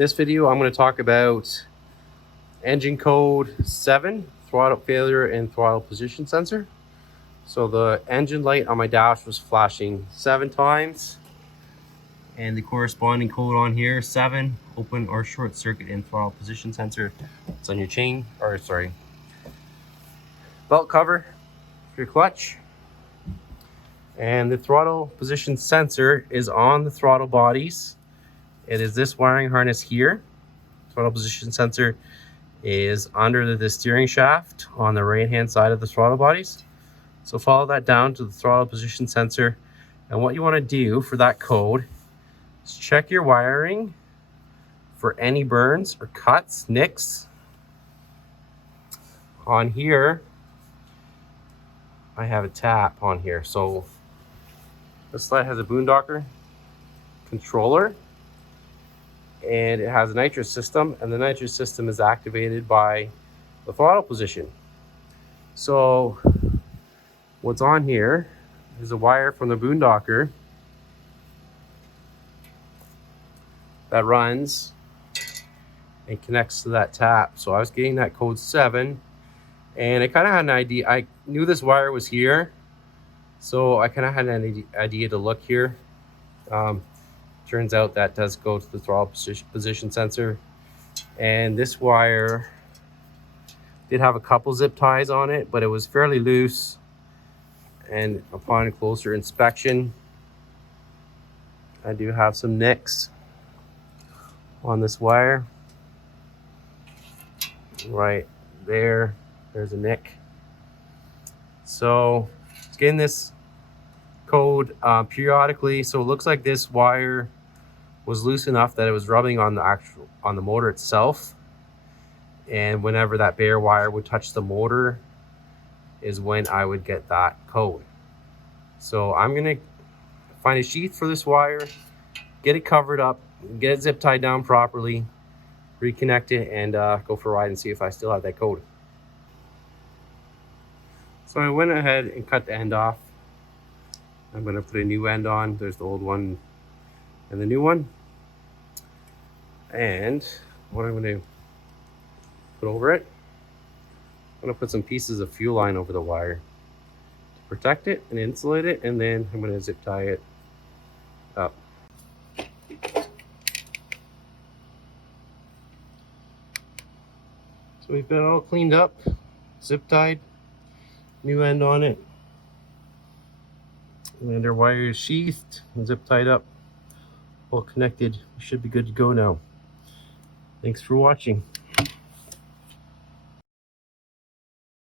In this video, I'm going to talk about engine code 7, throttle failure and throttle position sensor. So the engine light on my dash was flashing 7 times, and the corresponding code on here, 7, open or short circuit in throttle position sensor. It's on your chain, or sorry, belt cover for your clutch. And the throttle position sensor is on the throttle bodies. It is this wiring harness here. Throttle position sensor is under the steering shaft on the right hand side of the throttle bodies. So follow that down to the throttle position sensor, and what you want to do for that code is check your wiring for any burns or cuts, nicks. On here I have a tap on here, so this slide has a boondocker controller, and it has a nitrous system, and the nitrous system is activated by the throttle position. So what's on here is a wire from the boondocker that runs and connects to that tap. So I was getting that code 7, and I kind of had an idea. I knew this wire was here, so I kind of had an idea to look here. Turns out that does go to the throttle position sensor, and this wire did have a couple zip ties on it, but it was fairly loose, and upon closer inspection I do have some nicks on this wire. Right there, there's a nick. So getting this code periodically, so it looks like this wire was loose enough that it was rubbing on the motor itself, and whenever that bare wire would touch the motor is when I would get that code. So I'm gonna find a sheath for this wire, get it covered up, get it zip tied down properly, reconnect it, and go for a ride and see if I still have that code. So I went ahead and cut the end off. I'm going to put a new end on. There's the old one and the new one. And what I'm going to put over it, I'm going to put some pieces of fuel line over the wire to protect it and insulate it, and then I'm going to zip tie it up. So we've got it all cleaned up, zip tied, new end on it. And our wire is sheathed and zip tied up, all connected. We should be good to go now. Thanks for watching.